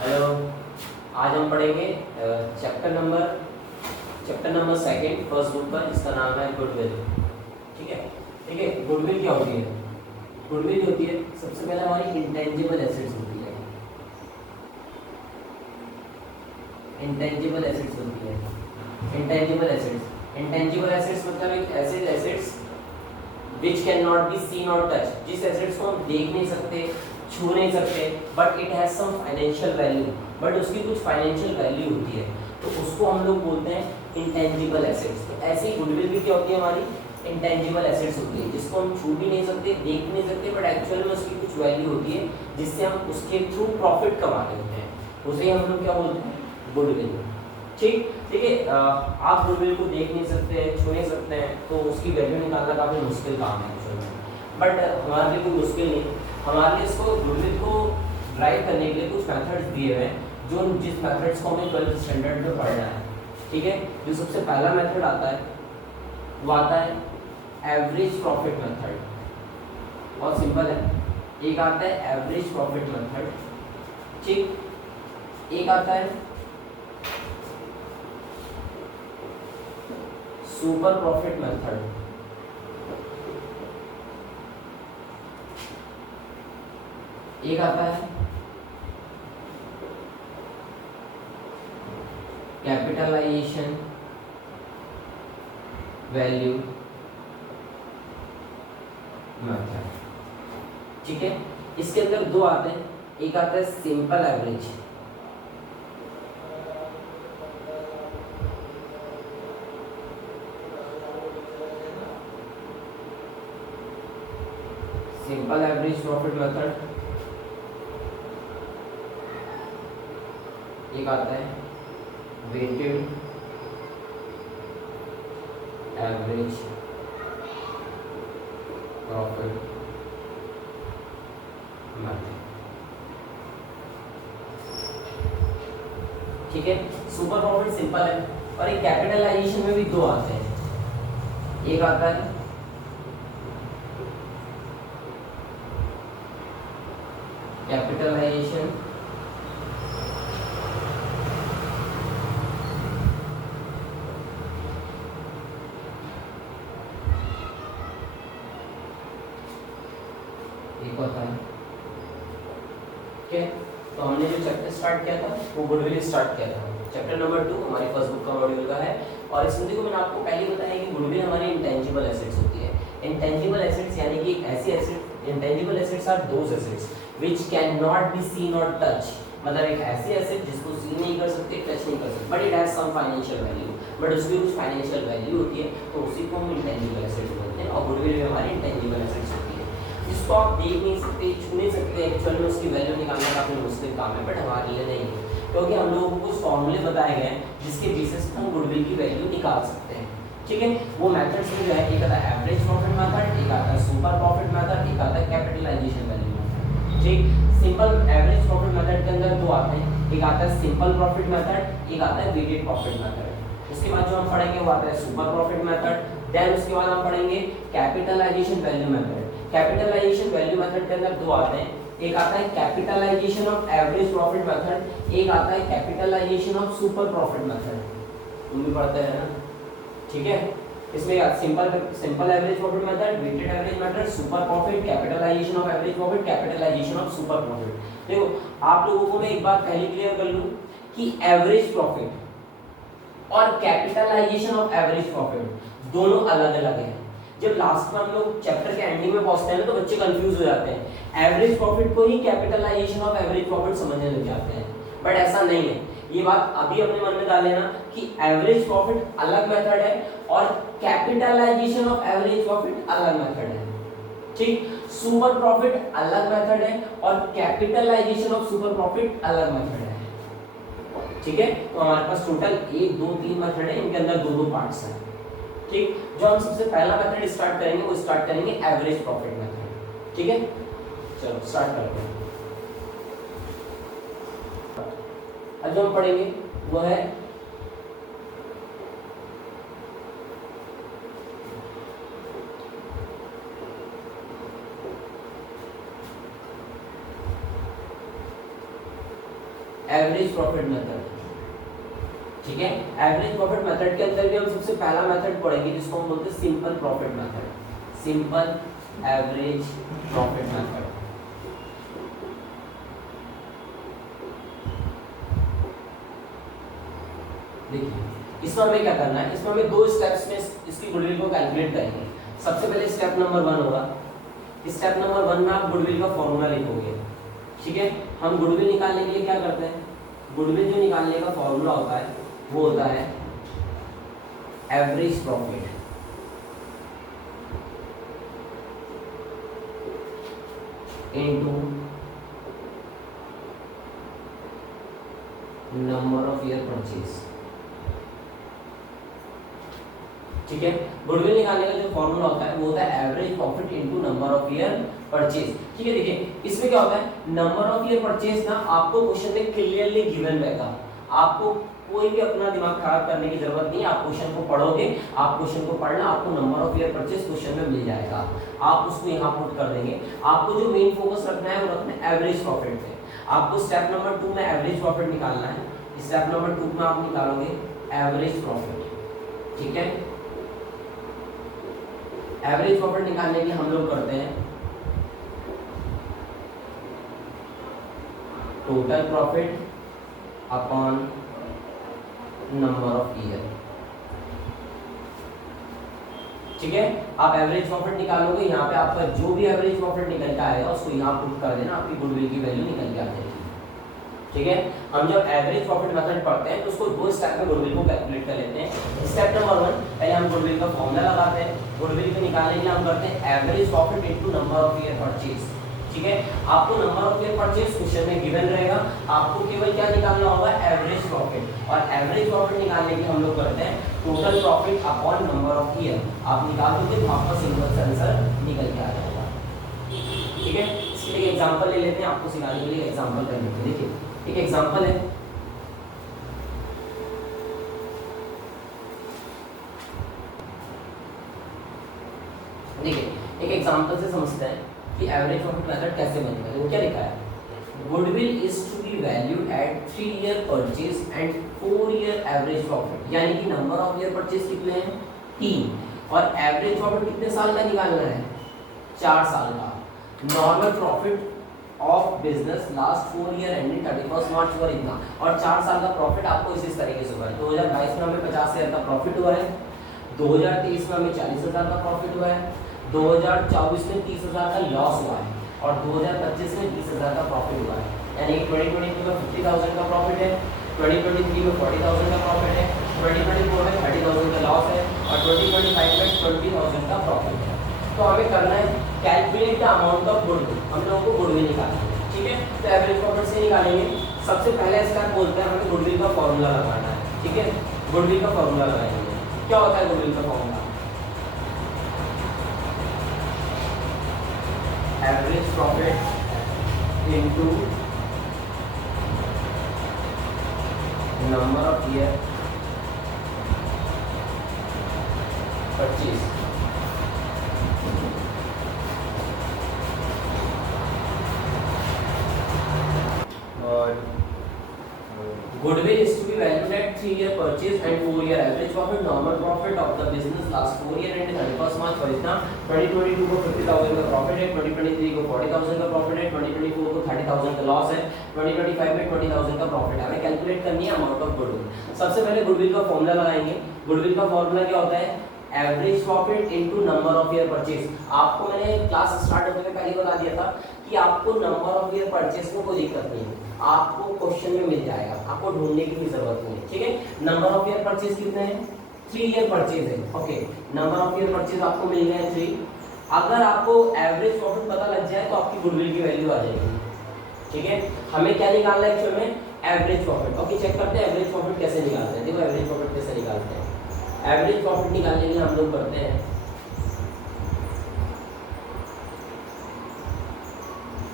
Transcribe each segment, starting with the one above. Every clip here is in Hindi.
हेलो, आज हम पढ़ेंगे chapter number second first book का, जिसका नाम है गुडविल। ठीक है, गुडविल क्या होती है? गुडविल होती है, सबसे पहले हमारी इंटेंजिबल एसेट्स होती है। इंटेंजिबल एसेट्स होती है। इंटेंजिबल एसेट्स मतलब एक ऐसे assets which can not be seen और टच, जिस एसेट्स को हम देख नहीं सकते, छू नहीं सकते, but it has some financial value, but उसकी कुछ फाइनेंशियल वैल्यू होती है, तो उसको हम लोग बोलते हैं इंटेंजिबल एसेट्स। तो ऐसे ही गुडविल भी क्या होती है? हमारी इंटेंजिबल एसेट्स होती है, जिसको हम छू भी नहीं सकते, देख भी नहीं सकते, बट एक्चुअल में उसकी कुछ वैल्यू होती है, जिससे हम उसके थ्रू प्रॉफिट कमा रहे होते हैं, उसे हम लोग क्या बोलते हैं? गुडविल। ठीक है, आप गुडविल को देख नहीं सकते, छू नहीं सकते हैं, तो उसकी वैल्यू निकालना काफ़ी मुश्किल काम है एक्चुअल में, बट हमारे लिए कोई मुश्किल नहीं। हमारे लिए इसको गुडविल को ड्राइव करने के लिए कुछ मेथड्स दिए हुए हैं, जिस मेथड्स को हमें 12th स्टैंडर्ड में पढ़ना है। ठीक है, जो सबसे पहला मेथड आता है वो आता है एवरेज प्रॉफिट मेथड। बहुत सिंपल है। एक आता है एवरेज प्रॉफिट मेथड, ठीक, एक आता है सुपर प्रॉफिट मेथड, एक आता है कैपिटलाइजेशन वैल्यू मेथड। ठीक है, इसके अंदर दो आते हैं, एक आता है simple average, simple average profit method, एक आता है वेटेड एवरेज प्रॉफिट मेथड। ठीक है, सुपर प्रॉफिट सिंपल है, और एक कैपिटलाइजेशन में भी दो आते हैं, एक आता है कैपिटलाइजेशन एक होता है। ठीक है, तो हमने जो चैप्टर स्टार्ट किया था वो गुडविल स्टार्ट किया था। चैप्टर नंबर 2 हमारी फर्स्ट बुक का मॉड्यूल का है, और इसमें देखो मैंने आपको पहले ही बताया कि गुडविल हमारी इंटेंजिबल एसेट्स होती है। इंटेंजिबल एसेट्स यानी कि ऐसी asset, intangible assets are those assets which can not be seen और टच, मतलब एक ऐसी एसेट जिसको सी नहीं कर सकते, टच नहीं कर सकते, but it has some financial value, but उसकी कुछ फाइनेंशियल वैल्यू होती है, तो उसी को हम इंटेंजिबल एसेट्स बोलते हैं, और गुडविल भी हमारी इंटेंजिबल एसेट्स होती है, जिसको आप देख नहीं सकते, छू नहीं सकते, एक्चुअल में उसकी वैल्यू निकालना काफी मुश्किल काम है, बट हमारे लिए नहीं है, क्योंकि हम लोगों को कुछ फॉर्मूले बताए गए हैं जिसके बेसिस पर हम गुडविल की वैल्यू निकाल सकते हैं। ठीक है, वो मेथड्स में जो है, एक आता है एवरेज प्रॉफिट मेथड, एक आता है सुपर प्रॉफिट मेथड, एक आता है कैपिटलाइजेशन वैल्यू मेथड। ठीक, सिंपल एवरेज प्रॉफिट मेथड के अंदर दो आते हैं, एक आता है सिंपल प्रॉफिट मेथड, एक आता है वेटेड प्रॉफिट मेथड। उसके बाद जो हम पढ़ेंगे वो आता है सुपर प्रॉफिट मेथड, देन उसके बाद हम पढ़ेंगे capitalisation value method. Capitalisation value method के अंदर दो आते हैं, एक आता है capitalisation of average profit method, एक आता है capitalisation of super profit method. तुम भी पढ़ते हैं ना? ठीक है, इसमें simple average profit method, weighted average method, super profit, capitalisation of average profit, capitalisation of super profit. देखो, आप लोगों को मैं एक बात पहले क्लियर कर लूं कि एवरेज प्रॉफिट और कैपिटलाइजेशन ऑफ एवरेज प्रॉफिट दोनों अलग अलग हैं। जब लास्ट में हम लोग चैप्टर के एंडिंग में पहुंचते हैं ना, तो बच्चे कंफ्यूज हो जाते हैं, एवरेज प्रॉफिट को ही कैपिटलाइजेशन ऑफ एवरेज प्रॉफिट समझने लग जाते हैं, बट ऐसा नहीं है। ये बात अभी अपने मन में डाले ना कि एवरेज प्रॉफिट अलग मेथड है और कैपिटलाइजेशन ऑफ एवरेज प्रॉफिट अलग मेथड है। ठीक, सुपर प्रॉफिट अलग मेथड है और कैपिटलाइजेशन ऑफ सुपर प्रॉफिट अलग मेथड है। ठीक है, तो हमारे पास टोटल 1 2 3 मेथड है, इनके अंदर दो दो पार्ट्स हैं। ठीक, जो हम सबसे पहला मेथड स्टार्ट करेंगे वो स्टार्ट करेंगे एवरेज प्रॉफिट मेथड। ठीक है, चलो स्टार्ट करते हैं। अब जो हम पढ़ेंगे वो है एवरेज प्रॉफिट मेथड। ठीक है, एवरेज प्रॉफिट मेथड के अंदर भी हम सबसे पहला मेथड पढ़ेंगे जिसको हम बोलते हैं simple profit method, simple average profit method. देखिए इसमें हमें क्या करना है, इसमें हमें 2 स्टेप्स में इसकी गुडविल को कैलकुलेट करेंगे। सबसे पहले स्टेप नंबर 1 होगा, स्टेप नंबर 1 में आप गुडविल का फॉर्मूला लिखोगे। ठीक है, हम गुडविल निकालने के लिए क्या करते हैं, गुडविल जो निकालने का फॉर्मूला होता है वो होता है average profit into number of year purchase. ठीक है, गुडविल निकालने का जो फॉर्मूला होता है वो होता है average profit into number of year purchase. ठीक है, देखिए इसमें क्या होता है, नंबर ऑफ ईयर परचेज ना आपको क्वेश्चन में क्लियरली गिवन रहेगा, आपको कोई भी अपना दिमाग खराब करने की जरूरत नहीं है। आप क्वेश्चन को पढ़ोगे, आप क्वेश्चन को पढ़ना, आपको number of year purchase question में मिल जाएगा, आप उसको यहाँ पुट कर देंगे। आपको जो मेन फोकस रखना है वो रखना है एवरेज प्रॉफिट पे। आपको स्टेप नंबर 2 में एवरेज प्रॉफिट निकालना है, स्टेप नंबर 2 में आप निकालोगे एवरेज प्रॉफिट। ठीक है, एवरेज प्रॉफिट निकालने के लिए हम लोग करते हैं total profit upon number of year. ठीक है, आप एवरेज प्रॉफिट निकालोगे, यहाँ पे आपका जो भी एवरेज प्रॉफिट निकल के आएगा उसको यहाँ पुट कर देना, आपकी गुडविल की वैल्यू निकल के आ जाएगी। ठीक है, हम जब एवरेज प्रॉफिट मेथड पढ़ते हैं तो उसको 2 स्टेप में गुडविल को कैलकुलेट कर लेते हैं। स्टेप नंबर 1 पहले हम गुडविल का फॉर्मूला लगाते हैं, गुडविल को निकालने के लिए हम करते हैं average profit into number of year purchase. ठीक है, आपको number of year purchase question में गिवन रहेगा, आपको केवल क्या निकालना होगा, एवरेज प्रॉफिट। और एवरेज प्रॉफिट निकालने के लिए हम लोग करते हैं total profit upon number of year. आप निकाल दोगे तो आपका सिंपल सा आंसर निकल के आ जाएगा। ठीक है, इसके लिए एग्जांपल ले लेते हैं, आपको सिखाने के लिए एग्जांपल कर लेते हैं। देखिए एक एग्जांपल है, देखिए एक एग्जांपल से समझते हैं कि एवरेज प्रॉफिट मेथड कैसे बनेगा। देखो क्या लिखा है, goodwill is to be valued at 3 year purchase and 4 year average profit. यानी कि नंबर ऑफ ईयर परचेज कितने हैं, 3, और एवरेज प्रॉफिट कितने साल का निकालना है, 4 साल का। Normal profit of business last 4 year ending 31 मार्च हुआ इतना, और 4 साल का प्रॉफिट आपको इस तरीके से हुआ है। 2022 में हमें 50,000 का प्रॉफिट हुआ है, 2023 में हमें 40,000 का प्रॉफिट हुआ है, 2024 में 30,000 का लॉस हुआ है, और 2025 में 20,000 का प्रॉफिट हुआ है। यानी 2022 में 50,000 का प्रॉफिट है, 2023 में 40,000 का प्रॉफिट है, 2024 में 30,000 का लॉस है, और 2025 में 20,000 का प्रॉफिट है। तो हमें करना है calculate the amount of goodwill, हम लोगों को गुडविल निकालना है। ठीक है, तो एवरेज प्रॉफिट से निकालेंगे। सबसे पहले स्टेप बोलते हैं हमें गुडविल का फॉर्मूला लगाना है। ठीक है, गुडविल का फॉर्मूला लगाएंगे। क्या होता है गुडविल का formula, average profit into number of year purchase. Goodwill is to be valued at 3 year purchase and 4 year average profit. Normal profit of the business last 4 year and 31st March for इतना 2022 को 50,000 का प्रॉफिट है, 2023 को 40,000 का प्रॉफिट है, 2024 को 30,000 का लॉस है, 2025 में 20,000 का प्रॉफिट है। हमें कैलकुलेट करनी है अमाउंट ऑफ गुडविल। सबसे पहले गुडविल का फॉर्मूला लगाएंगे। गुडविल का फॉर्मूला क्या होता है, average profit into number of year purchase. आपको मैंने क्लास स्टार्ट होने में पहले बता दिया था कि आपको नंबर ऑफ ईयर परचेज में कोई दिक्कत नहीं है, आपको क्वेश्चन में मिल जाएगा, आपको ढूंढने की भी जरूरत नहीं है। ठीक है, नंबर ऑफ ईयर परचेज कितने हैं, 3 ईयर परचेज है। Okay, number of year purchase आपको मिल गए 3। अगर आपको एवरेज प्रॉफिट पता लग जाए तो आपकी गुडविल की वैल्यू आ जाएगी। ठीक है, हमें क्या निकालना है एक्चुअल में, एवरेज प्रॉफिट। ओके, चेक करते हैं एवरेज प्रॉफिट कैसे निकालते हैं। देखो एवरेज प्रॉफिट कैसे निकालते हैं, एवरेज प्रॉफिट निकालने के लिए हम लोग करते हैं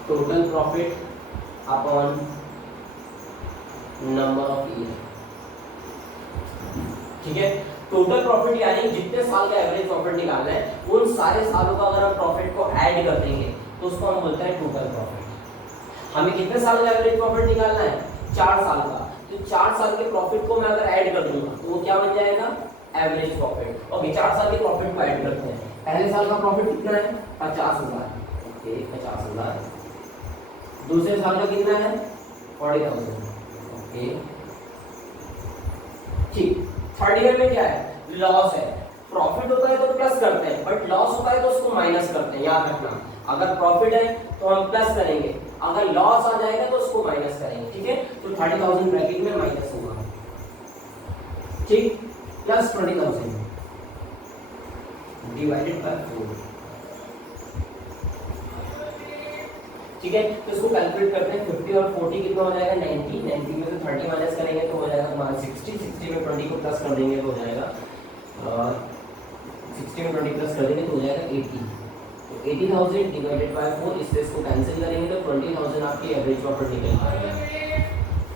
total profit upon number of year. ठीक है, टोटल प्रॉफिट यानी जितने साल का एवरेज प्रॉफिट निकालना है उन सारे सालों का अगर हम प्रॉफिट को ऐड कर देंगे तो उसको हम बोलते हैं टोटल प्रॉफिट। हमें कितने साल का एवरेज प्रॉफिट निकालना है, 4 साल का, तो 4 साल के प्रॉफिट को मैं अगर ऐड कर दूंगा तो वो क्या बन जाएगा, एवरेज प्रॉफिट। ओके, 4 साल के प्रॉफिट को ऐड करते हैं। पहले साल का प्रॉफिट कितना है, 50,000, ओके 50,000। दूसरे साल का कितना है, 40,000, ओके ठीक। थर्ड ईयर में क्या है, लॉस है। प्रॉफिट होता है तो प्लस करते हैं, बट लॉस होता है तो उसको माइनस करते हैं, याद रखना। अगर प्रॉफिट है तो हम प्लस करेंगे, अगर लॉस आ जाएगा तो उसको माइनस करेंगे, ठीक है। तो 30,000 ब्रैकेट में माइनस होगा, ठीक, प्लस 20,000 डिवाइडेड बाय 4, ठीक है। तो इसको कैलकुलेट करते हैं, 50 और 40 कितना हो जाएगा, 90, 90 में से 30 माइनस करेंगे तो हो जाएगा हमारा 60, 60 में 20 को प्लस कर देंगे तो हो जाएगा 60 में 20 प्लस कर देंगे तो हो जाएगा 80। तो 80,000 डिवाइडेड बाय 4, इससे इसको कैंसिल करेंगे तो 20,000 आपकी एवरेज प्रॉफिट निकल पाएगा,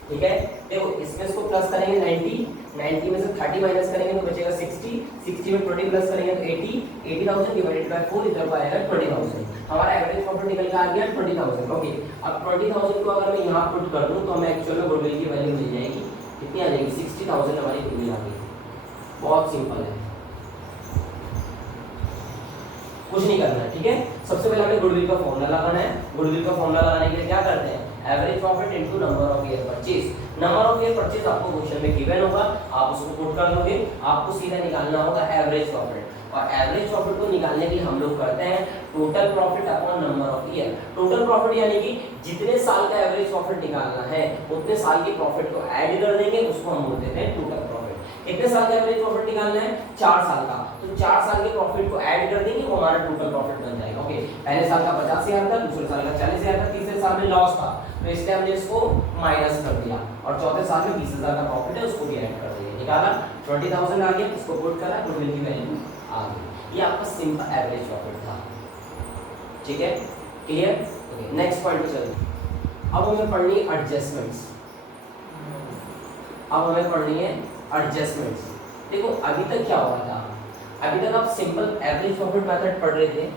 ठीक है। देखो इसमें इसको प्लस करेंगे 90, 90 में से 30 माइनस करेंगे तो बचेगा 60, 60 में 20 प्लस करेंगे तो 80, 80,000 डिवाइडेड बाय 4 इधर आएगा 20,000। हमारा एवरेज प्रॉफिट निकल के आ गया 20,000, ओके। अब 20,000 को अगर मैं यहाँ पुट कर दूँ तो हमें एक्चुअल में गुडविल की वैल्यू मिल जाएगी, कितनी आ जाएगी, 60,000 हमारी गुडविल आ गई। बहुत सिंपल है, कुछ नहीं करना है, ठीक है। सबसे पहले हमें गुडविल का फॉर्मूला लगाना है। गुडविल का फॉर्मूला लगाने के लिए क्या करते हैं, average profit into number of year purchase. Number of year purchase आपको क्वेश्चन में गिवन होगा, आप उसको पुट कर दोगे, आपको सीधा निकालना होगा एवरेज प्रॉफिट। और एवरेज प्रॉफिट को निकालने के लिए हम लोग करते हैं total profit upon number of year. Total profit यानी कि जितने साल का एवरेज प्रॉफिट निकालना है उतने साल के प्रॉफिट को ऐड कर देंगे, उसको हम बोलते हैं टोटल प्रॉफिट। कितने साल का एवरेज प्रॉफिट निकालना है, 4 साल का, तो 4 साल के प्रॉफिट को ऐड कर देंगे, वो हमारा टोटल प्रॉफिट बन जाएगा, ओके। पहले साल का 50,000 था, दूसरे साल का 40,000 था, तीसरे साल में लॉस था तो इसलिए हमने इसको माइनस कर दिया, और चौथे साल में 20,000 का प्रॉफिट है उसको भी ऐड कर दिया, निकाला 20,000 आ गया, इसको पुट करा, गुडविल की वैल्यू आ गई। ये आपका सिंपल एवरेज प्रॉफिट था, ठीक है, क्लियर, ओके। नेक्स्ट पॉइंट पे चलते। अब हमें पढ़नी है एडजस्टमेंट्स। अब हमें पढ़नी है एडजस्टमेंट्स। देखो अभी तक क्या हो रहा था, अभी तक आप सिंपल एवरेज प्रॉफिट मेथड पढ़ रहे थे,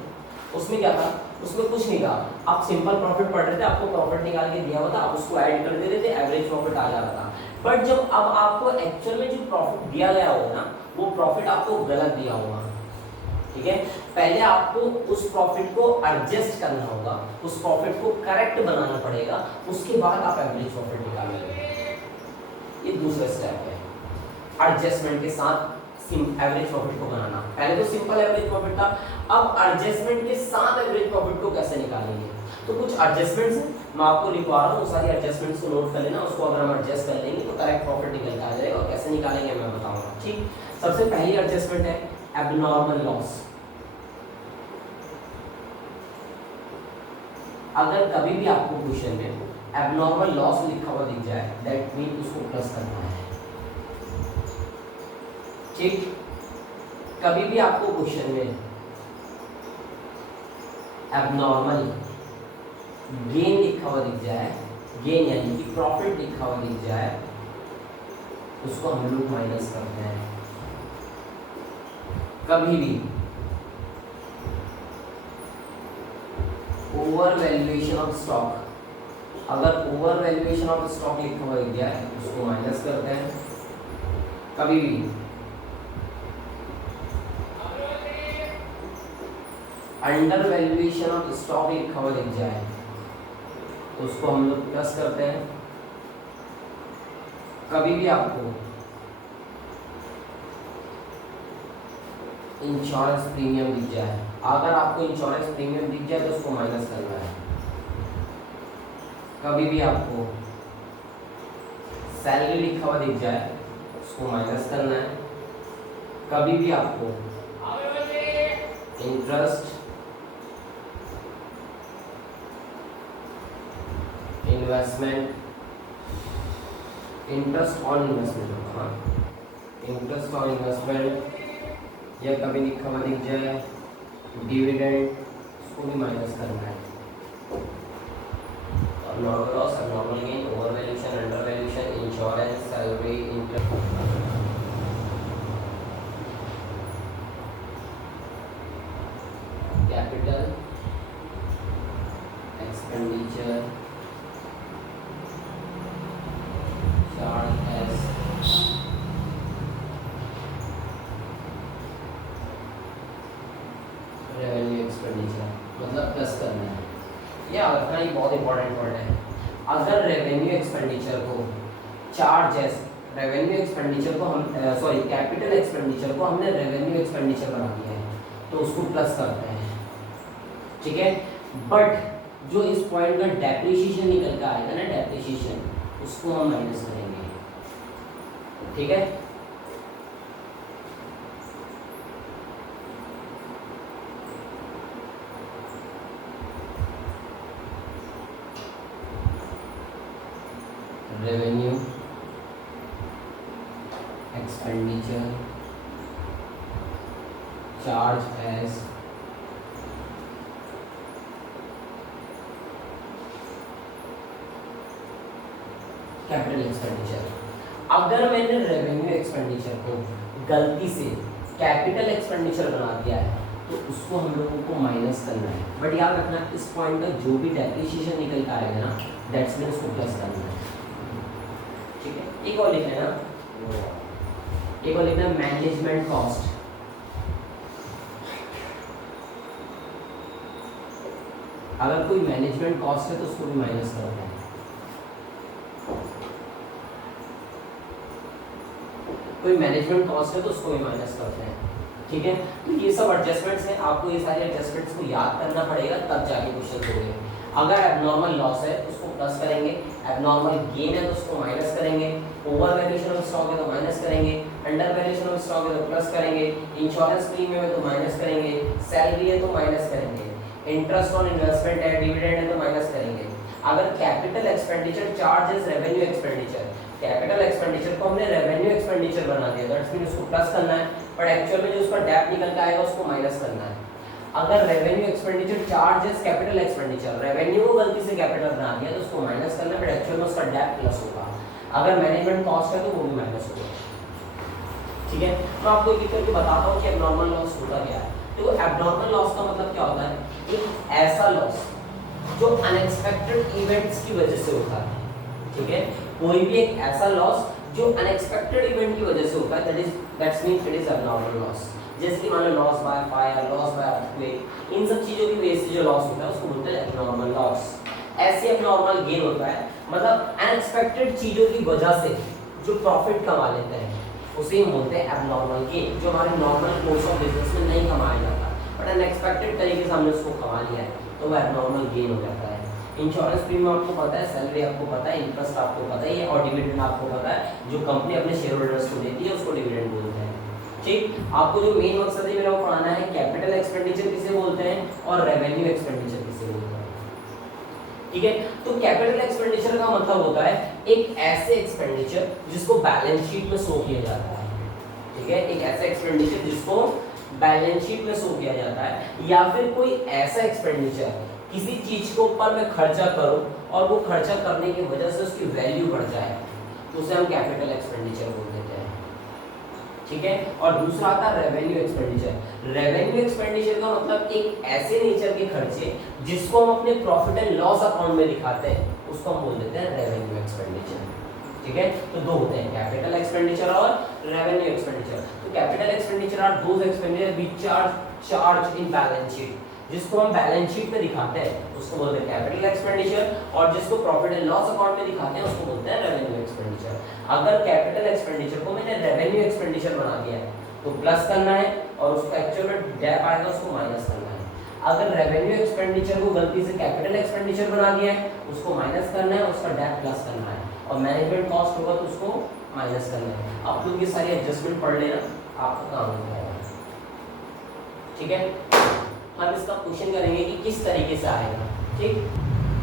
उसमें क्या था, उसमें कुछ नहीं था, आप सिंपल प्रॉफिट पढ़ रहे थे, आपको प्रॉफिट निकाल के दिया हुआ था, आप उसको ऐड कर दे रहे थे, एवरेज प्रॉफिट आ जा रहा था। बट जब अब आपको एक्चुअल में जो प्रॉफिट दिया गया होगा ना, वो प्रॉफिट आपको गलत दिया होगा, ठीक है। पहले आपको उस प्रॉफिट को एडजस्ट करना होगा, उस प्रॉफिट को करेक्ट बनाना पड़ेगा, उसके बाद आप एवरेज प्रॉफिट निकालेंगे। ये दूसरा स्टेप है एडजस्टमेंट के साथ एवरेज प्रॉफिट को बनाना। पहले तो सिंपल एवरेज प्रॉफिट था, अब एडजस्टमेंट के साथ एवरेज प्रॉफिट को कैसे निकालेंगे। तो कुछ एडजस्टमेंट्स हैं, मैं आपको लिखवा रहा हूँ, सारी एडजस्टमेंट्स को नोट कर लेना, उसको अगर हम एडजस्ट कर लेंगे तो करेक्ट प्रॉफिट निकल के आ जाएगा, और कैसे निकालेंगे मैं बताऊंगा, ठीक। सबसे पहली एडजस्टमेंट है एबनॉर्मल लॉस। अगर कभी भी आपको क्वेश्चन में एबनॉर्मल लॉस लिखा हुआ दिख जाए, दैट मीन उसको प्लस करना है, ठीक। कभी भी आपको क्वेश्चन में एबनॉर्मल गेन लिखा हुआ दिख जाए, गेन यानी कि प्रॉफिट लिखा हुआ दिख जाए, उसको हम लोग माइनस करते हैं। कभी भी ओवर वैल्यूएशन ऑफ स्टॉक, अगर ओवर वैल्यूएशन ऑफ स्टॉक लिखा हुआ दिख जाए उसको माइनस करते हैं। कभी भी अंडर वैल्यूएशन ऑफ स्टॉक लिखा हुआ दिख जाए उसको हम लोग प्लस करते हैं। कभी भी आपको इंश्योरेंस प्रीमियम दिख जाए, अगर आपको इंश्योरेंस प्रीमियम दिख जाए तो उसको माइनस करना है। कभी भी आपको सैलरी लिखा हुआ दिख जाए उसको माइनस करना है। कभी भी आपको interest, investment, interest on investment, हाँ इंटरेस्ट ऑन इन्वेस्टमेंट, या कभी लिखा हुआ दिख जाए डिविडेंड, उसको भी माइनस करना है। और normal loss, abnormal gain, over valuation, under valuation, insurance, salary, interest, capital expenditure, ये बहुत इंपॉर्टेंट पॉइंट है। अगर रेवेन्यू एक्सपेंडिचर को चार्जेस रेवेन्यू एक्सपेंडिचर को हम कैपिटल एक्सपेंडिचर को हमने रेवेन्यू एक्सपेंडिचर बना दिया है तो उसको प्लस करते हैं, ठीक है। बट जो इस पॉइंट का डेप्रिसिएशन निकल कर आएगा ना, डेप्रिसिएशन, उसको हम माइनस करेंगे, ठीक है। Revenue expenditure charge as capital expenditure. अगर मैंने रेवेन्यू एक्सपेंडिचर को गलती से कैपिटल एक्सपेंडिचर बना दिया है तो उसको हम लोगों को माइनस करना है। बट याद रखना इस पॉइंट का जो भी डेप्रिसिएशन निकल कर आएगा ना, दैट्स मीन उसको प्लस करना है, ठीक है। एक और लिखना है ना, एक और लिखना है मैनेजमेंट कॉस्ट। अगर कोई मैनेजमेंट कॉस्ट है तो उसको भी माइनस करना है, कोई मैनेजमेंट कॉस्ट है तो उसको भी माइनस करते हैं, ठीक है। तो ये सब एडजस्टमेंट्स हैं, आपको ये सारे एडजस्टमेंट्स को याद करना पड़ेगा तब जाके क्वेश्चन होंगे। अगर एबनॉर्मल लॉस है तो उसको प्लस करेंगे, एबनॉर्मल गेन है तो उसको माइनस करेंगे, ओवर वैल्यूएशन ऑफ स्टॉक है तो माइनस करेंगे, अंडर वैल्यूएशन ऑफ स्टॉक है तो प्लस करेंगे, इंश्योरेंस प्रीमियम है तो माइनस करेंगे, सैलरी है तो माइनस करेंगे, इंटरेस्ट ऑन इन्वेस्टमेंट है, डिविडेंड है तो माइनस करेंगे। अगर capital expenditure charges revenue expenditure, capital expenditure को हमने रेवेन्यू एक्सपेंडिचर बना दिया, दैट्स मीन उसको प्लस करना है, बट एक्चुअल में जो उसका डेप निकल के आएगा उसको माइनस करना है। अगर revenue expenditure charges capital expenditure, revenue को गलती से कैपिटल बना दिया तो उसको माइनस करना है, बट एक्चुअल में उसका डेप प्लस होगा। अगर मैनेजमेंट कॉस्ट है तो वो भी माइनस होगा, ठीक है। तो आपको एक करके बताता हूँ कि एबनॉर्मल लॉस होता क्या है। देखो एबनॉर्मल लॉस का मतलब क्या होता है, एक ऐसा लॉस जो अनएक्सपेक्टेड इवेंट्स की वजह से होता है, ठीक है। कोई भी एक ऐसा लॉस जो अनएक्सपेक्टेड इवेंट की वजह से होता है, that's mean it is abnormal loss. जैसे कि मान लो loss by fire, loss by earthquake, इन सब चीजों की वजह से जो लॉस होता है उसको बोलते हैं एबनॉर्मल लॉस। ऐसे एबनॉर्मल गेन होता है, मतलब अनएक्सपेक्टेड चीजों की वजह से जो प्रॉफिट कमा लेते हैं उसे हम बोलते हैं एबनॉर्मल गेन, जो हमारे नॉर्मल कोर्स ऑफ बिजनेस में नहीं कमाया जाता, बट अनएक्सपेक्टेड तरीके से हमने उसको कमा लिया है तो वो एबनॉर्मल गेन हो जाता है। इंश्योरेंस प्रीमियम आपको पता है, सैलरी आपको पता है, इंटरेस्ट आपको पता है, ये और डिविडेंड आपको पता है, जो कंपनी अपने शेयर होल्डर्स को देती है उसको डिविडेंड बोलते हैं, ठीक। आपको जो मेन मकसद है मेरा वो पढ़ाना है कैपिटल एक्सपेंडिचर किसे बोलते हैं और रेवेन्यू एक्सपेंडिचर किसे बोलते हैं, ठीक है। तो कैपिटल एक्सपेंडिचर का मतलब होता है एक ऐसे एक्सपेंडिचर जिसको बैलेंस शीट में शो किया जाता है, ठीक है। एक ऐसा एक्सपेंडिचर जिसको बैलेंस शीट में शो किया जाता है, या फिर कोई ऐसा एक्सपेंडिचर किसी चीज को ऊपर मैं खर्चा करूं और वो खर्चा करने की वजह से उसकी वैल्यू बढ़ जाए तो उसे हम कैपिटल एक्सपेंडिचर बोल देते हैं, ठीक है। और दूसरा आता है रेवेन्यू एक्सपेंडिचर। रेवेन्यू एक्सपेंडिचर का मतलब एक ऐसे नेचर के खर्चे जिसको हम अपने प्रॉफिट एंड लॉस अकाउंट में दिखाते हैं उसको हम बोल देते हैं रेवेन्यू एक्सपेंडिचर, ठीक है। तो दो होते हैं कैपिटल एक्सपेंडिचर और रेवेन्यू एक्सपेंडिचर। तो capital expenditure are those expenditure which are charge in balance sheet, जिसको हम बैलेंस शीट में दिखाते हैं उसको बोलते हैं कैपिटल एक्सपेंडिचर, और जिसको प्रॉफिट एंड लॉस अकाउंट में दिखाते हैं उसको बोलते हैं रेवेन्यू एक्सपेंडिचर। अगर कैपिटल एक्सपेंडिचर को मैंने रेवेन्यू एक्सपेंडिचर बना दिया है तो प्लस करना है और उसका एक्चुअल में डेप आएगा उसको माइनस करना है। अगर रेवेन्यू एक्सपेंडिचर को गलती से कैपिटल एक्सपेंडिचर बना दिया है उसको माइनस करना है, उसका डेप प्लस करना है, और मैनेजमेंट कॉस्ट होगा तो उसको माइनस करना है। आप लोग ये सारी एडजस्टमेंट पढ़ लेना, आपका काम हो जाएगा, ठीक है। हम इसका क्वेश्चन करेंगे कि किस तरीके से आएगा, ठीक।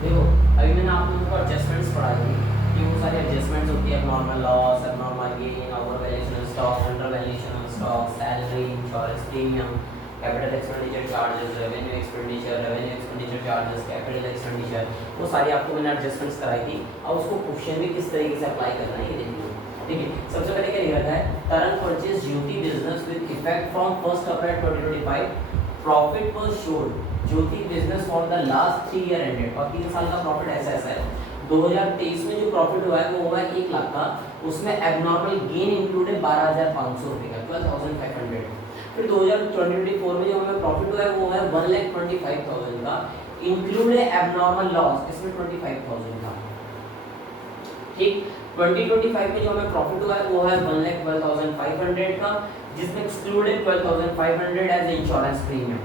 देखो अभी मैंने आप लोगों को एडजस्टमेंट्स पढ़ाई थी कि वो सारे एडजस्टमेंट्स होती है normal loss, abnormal gain, over valuation of stock, under valuation of stock, salary, insurance premium, capital expenditure charges, revenue expenditure charges, capital expenditure, वो सारी आपको मैंने एडजस्टमेंट्स कराई थी। अब उसको क्वेश्चन भी किस तरीके से अप्लाई करना है ये देखिए, ठीक है। सबसे पहले क्या लिखा है, तरंग purchase Jyoti business with effect from 1 April 2025, profit was showed Jyoti business for the last 3 year ended, और 3 साल का प्रॉफिट ऐसा ऐसा है। 2023 में जो प्रॉफिट हुआ है वो हुआ है 1 लाख का, उसमें एबनॉर्मल गेन इंक्लूड है 12,500 रुपए का, 12,500। फिर 2024 में जो हमें प्रॉफिट हुआ है वो है 1,25,000 का, इंक्लूड एबनॉर्मल लॉस, इसमें 25,000 का। ठीक, 2025 में जो हमें प्रॉफिट हुआ है वो है 1,12,500 का, जिसमें एक्सक्लूडेड 12,500 एज इंश्योरेंस प्रीमियम।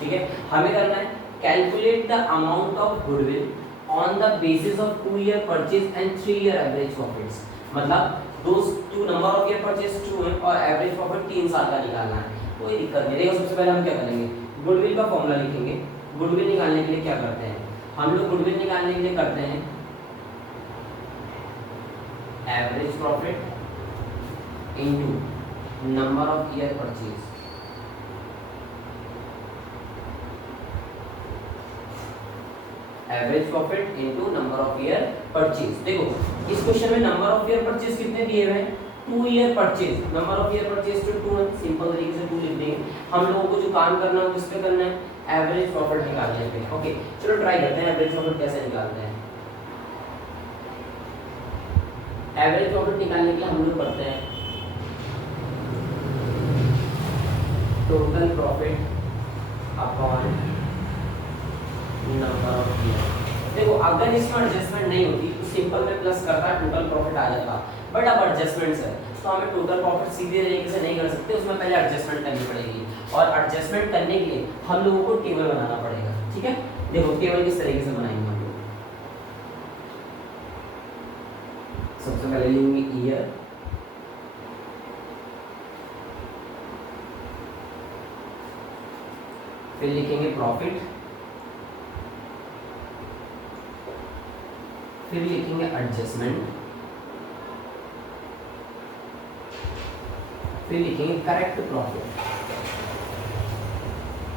ठीक है, हमें करना है calculate the amount of goodwill on the basis of 2 year purchase and 3 year average profits. मतलब those two number of year purchase 2 है और एवरेज प्रॉफिट 3 साल का निकालना है। कोई दिक्कत नहीं। देखो सबसे पहले हम क्या करेंगे, गुडविल का फॉर्मूला लिखेंगे। गुडविल निकालने के लिए क्या करते हैं हम लोग, गुडविल निकालने के लिए करते हैं average profit into number of year purchase. Average profit into number of year purchase. देखो इस क्वेश्चन में नंबर ऑफ ईयर परचेज कितने दिए हुए हैं, 2 year purchase. Number of year purchase तो 2 है, सिंपल तरीके से 2 लिख देंगे। हम लोगों को जो काम करना है किस पे करना है, एवरेज प्रॉफिट निकालने पे। ओके चलो ट्राई करते हैं एवरेज प्रॉफिट कैसे निकालते हैं। एवरेज प्रॉफिट निकालने के लिए हम लोग करते हैं total profit upon number of year. देखो अगर इसमें एडजस्टमेंट नहीं होती तो सिंपल में प्लस करता टोटल प्रॉफिट आ जाता, बट अब एडजस्टमेंट्स है तो हमें टोटल प्रॉफिट सीधे तरीके से नहीं कर सकते, उसमें पहले एडजस्टमेंट करनी पड़ेगी। और एडजस्टमेंट करने के लिए हम लोगों को टेबल बनाना पड़ेगा। ठीक है, देखो टेबल किस तरीके से बनाएंगे हम लोग। सबसे पहले लेंगे ईयर, फिर लिखेंगे प्रॉफिट, फिर लिखेंगे एडजस्टमेंट, फिर लिखेंगे करेक्ट प्रॉफिट।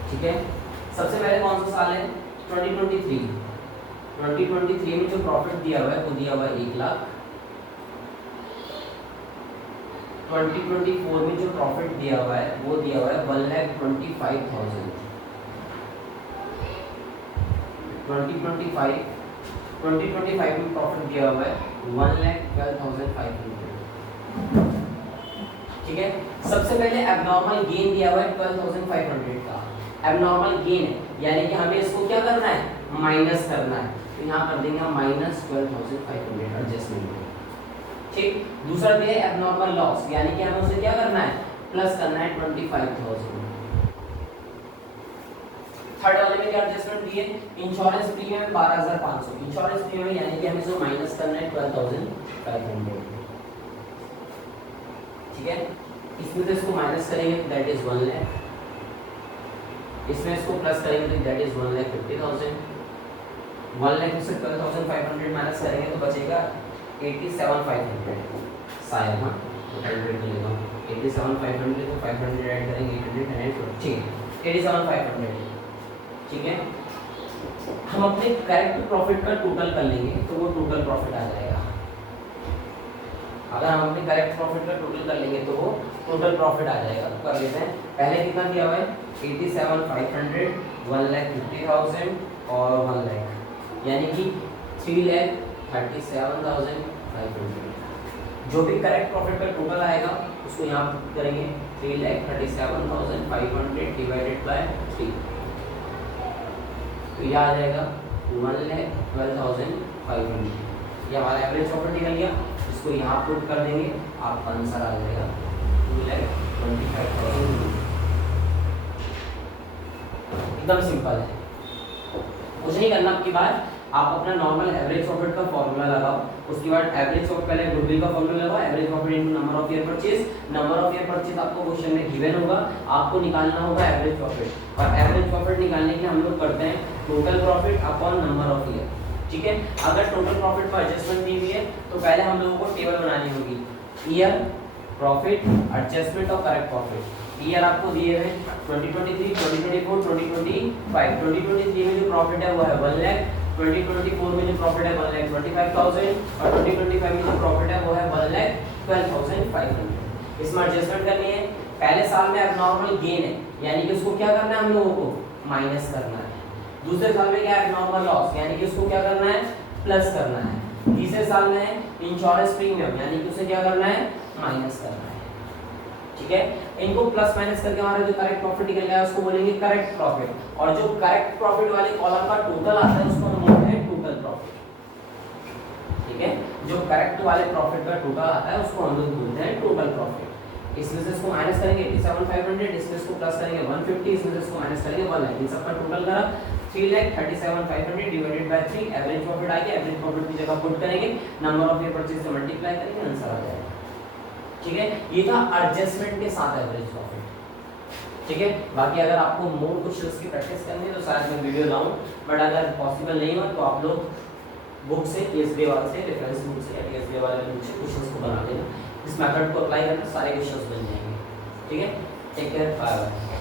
ठीक है, सबसे पहले कौन सा साल है 2023। 2023 में जो प्रॉफिट दिया हुआ है वो दिया हुआ है 1 लाख। 2024 में जो प्रॉफिट दिया हुआ है वो दिया हुआ है 1,25,000। 2025 में प्रॉफिट दिया हुआ है 1,12,500। ठीक है, सबसे पहले एबनॉर्मल गेन दिया हुआ है 12,500 का। एबनॉर्मल गेन है यानी कि हमें इसको क्या करना है, माइनस करना है। तो यहाँ कर देंगे हम -12,500 एडजस्टमेंट में। ठीक, दूसरा दिया है एबनॉर्मल लॉस यानी कि हमें उसे क्या करना है, प्लस करना है 25,000। थर्ड वाले में क्या एडजस्टमेंट दिए, इंश्योरेंस प्रीमियम है 12,500। इंश्योरेंस प्रीमियम यानी कि हमें इसको माइनस करना है 12,500। ठीक है, इसमें तो इसको माइनस करेंगे तो दैट इज 1 लाख, इसमें इसको प्लस करेंगे तो दैट इज 1,50,000। 1 लाख में से 12,500 माइनस करेंगे तो बचेगा 87,500 शायद। हाँ तो कैलकुलेट कर लेता हूँ, 87,500 तो 500 ऐड करेंगे 800। ठीक है 87,500। ठीक है, हम अपने करेक्ट प्रॉफिट का टोटल कर लेंगे तो वो टोटल प्रॉफिट आ जाएगा। अगर हम अपने करेक्ट प्रॉफिट का टोटल कर लेंगे तो वो टोटल प्रॉफिट आ जाएगा। तो कर लेते हैं, पहले कितना दिया हुआ है 87,500, 1,50,000 और 1 लाख यानी कि 3,37,500। जो भी करेक्ट प्रॉफिट का टोटल आएगा उसको यहाँ पुट करेंगे 3,37,500 डिवाइडेड बाय 3, तो यह आ जाएगा 1,12,500। ये हमारा एवरेज प्रॉफिट निकल गया। इसको यहाँ पुट कर देंगे, आपका आंसर आ जाएगा 2,25,000। एकदम सिंपल है, कुछ नहीं करना। आपकी बात आप अपना नॉर्मल एवरेज प्रॉफिट का फॉर्मूला लगाओ, उसके बाद एवरेज प्रॉफिट पहले गुडविल का फॉर्मूला लगाओ, average profit into number of year purchase. Number of year purchase आपको क्वेश्चन में गिवन होगा, आपको निकालना होगा एवरेज प्रॉफिट। और एवरेज प्रॉफिट निकालने के लिए हम लोग करते हैं total profit upon number of year. ठीक है, अगर टोटल प्रॉफिट पर एडजस्टमेंट दी हुई है तो पहले हम लोगों को टेबल बनानी होगी, ईयर, प्रॉफिट, एडजस्टमेंट और करेक्ट प्रॉफिट। ईयर आपको दिए हैं 2023, 2024, 2025। 2023 में जो प्रॉफिट है वो है 1 लाख, 2024 में जो प्रॉफिट है 1,25,000 और 2025 में जो प्रॉफिट है वो है 1,12,500। इसमें एडजस्टमेंट करनी है। पहले साल में एबनॉर्मल गेन है यानी कि उसको क्या करना है, हम लोगों को माइनस करना है। दूसरे साल में क्या है, एबनॉर्मल लॉस यानी कि उसको क्या करना है, प्लस करना है। तीसरे साल में है इंश्योरेंस प्रीमियम यानी कि उसे क्या करना है, माइनस करना है। ठीक है। इनको प्लस माइनस करके हमारा जो करेक्ट प्रॉफिट निकल गया उसको बोलेंगे करेक्ट प्रॉफिट, और जो करेक्ट प्रॉफिट वाले कॉलम का टोटल आता है उसको हम बोलते हैं टोटल प्रॉफिट। ठीक है, जो करेक्ट वाले प्रॉफिट का टोटल आता है उसको हम लोग बोलते हैं टोटल प्रॉफिट। इसमें से इसको माइनस करेंगे 87,500, इसमें इसको प्लस करेंगे 150, इसमें से इसको माइनस करेंगे 1 लाख, इन सबका टोटल करा 3,37,500 डिवाइडेड बाय 3, एवरेज प्रॉफिट आ गया। एवरेज प्रॉफिट की जगह पुट करेंगे, नंबर ऑफ ईयर परचेज से मल्टीप्लाई करेंगे, आंसर आ जाएगा। ठीक है, ये था एडजस्टमेंट के साथ एवरेज प्रॉफिट। ठीक है, बाकी अगर आपको मोर क्वेश्चंस की प्रैक्टिस करनी है तो शायद मैं वीडियो लाऊं, बट अगर पॉसिबल नहीं हो तो आप लोग बुक से टीएसडी वाले से रेफरेंस बुक से या टीएसडी वाले बुक से क्वेश्चंस को बना लेना, इस मेथड को अप्लाई करना सारे क्वेश्चंस बन जाएंगे। ठीक है, टेक केयर, बाय बाय।